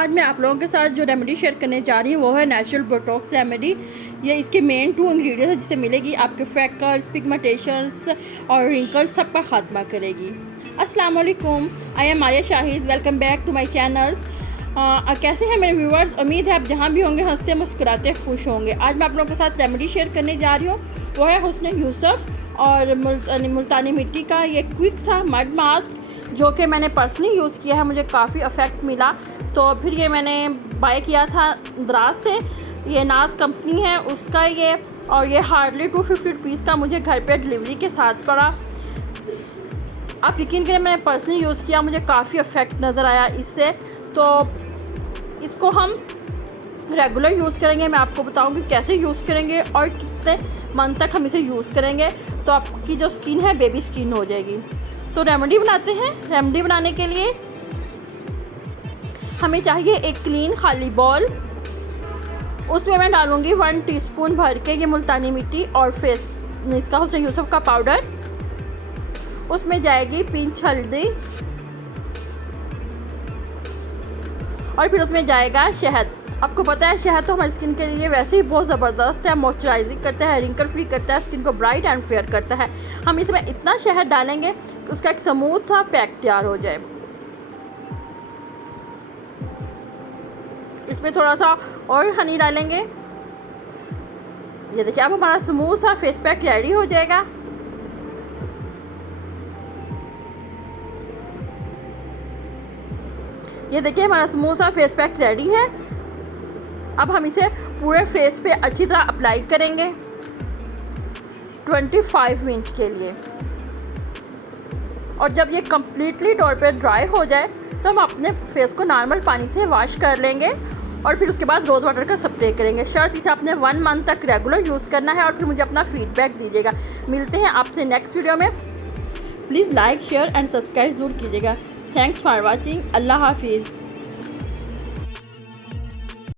आज मैं आप लोगों के साथ जो रेमेडी शेयर करने जा रही हूँ वो है नेचुरल बोटॉक्स रेमेडी। ये इसके मेन 2 इंग्रेडिएंट्स है जिससे मिलेगी आपके फ्रैकल्स, पिगमेंटेशंस और रिंकल्स सब का खात्मा करेगी। अस्सलाम वालेकुम, I am Arya Shahid, welcome back to my channels. कैसे हैं मेरे व्यूअर्स? उम्मीद है आप जहाँ भी होंगे हंसते मुस्कुराते खुश होंगे। आज मैं आप लोगों के साथ रेमेडी शेयर करने जा रही हूँ, वो है हुस्न यूसुफ और मुल्तानी मिट्टी का ये क्विक सा मड मास्क जो कि मैंने पर्सनली यूज़ किया है, मुझे काफ़ी इफ़ेक्ट मिला। तो फिर ये मैंने बाय किया था दराज से, ये नाज कंपनी है उसका ये, और ये हार्डली 250 रुपीज़ का मुझे घर पे डिलीवरी के साथ पड़ा। आप यकीन करें मैंने पर्सनली यूज़ किया, मुझे काफ़ी इफ़ेक्ट नज़र आया इससे। तो इसको हम रेगुलर यूज़ करेंगे, मैं आपको बताऊंगी कैसे यूज़ करेंगे और कितने मंथ तक हम इसे यूज़ करेंगे तो आपकी जो स्किन है बेबी स्किन हो जाएगी। तो रेमेडी बनाते हैं। रेमेडी बनाने के लिए हमें चाहिए एक क्लीन खाली बॉल, उसमें मैं डालूँगी 1 टीस्पून भर के ये मुल्तानी मिट्टी और फेस इसका हुस्न यूसुफ का पाउडर। उसमें जाएगी पिंच हल्दी और फिर उसमें जाएगा शहद। आपको पता है शहद तो हमारी स्किन के लिए वैसे ही बहुत ज़बरदस्त है, मॉइस्चराइजिंग करता है, रिंकल फ्री करता है, स्किन को ब्राइट एंड फेयर करता है। हम इसमें इतना शहद डालेंगे कि उसका एक स्मूथ सा पैक तैयार हो जाए। इसमें थोड़ा सा और हनी डालेंगे। ये देखिए अब हमारा स्मूथ सा फेस पैक रेडी हो जाएगा। ये देखिए हमारा स्मूथ सा फेस पैक रेडी है। अब हम इसे पूरे फेस पे अच्छी तरह अप्लाई करेंगे 25 मिनट के लिए, और जब ये कम्प्लीटली तौर पे ड्राई हो जाए तो हम अपने फेस को नॉर्मल पानी से वॉश कर लेंगे और फिर उसके बाद रोज़ वाटर का स्प्रे करेंगे। शर्त इसे आपने 1 मंथ तक रेगुलर यूज़ करना है और फिर मुझे अपना फीडबैक दीजिएगा। मिलते हैं आपसे नेक्स्ट वीडियो में। Please like, share and subscribe ज़रूर कीजिएगा। Thanks for watching. अल्लाह हाफिज़।